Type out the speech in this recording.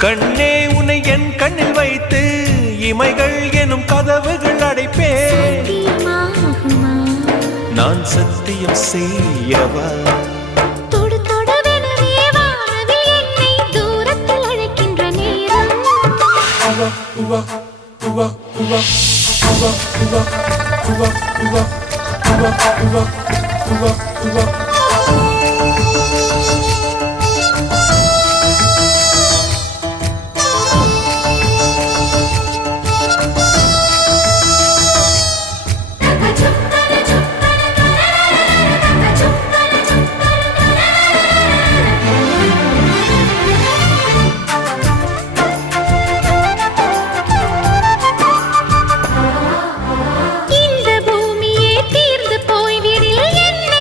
கண்ணே உன்னை என் கண்ணில் வைத்து இமைகள் எனும் கதவுகள் அடைப்பேன். நான் சத்தியம் செய்யவா? தொடு தொடுவெனவே வானவில் என்னை தூரத்தில் அழைக்கின்ற நேரம். Uva, uva, uva, uva, uva, uva, uva, uva.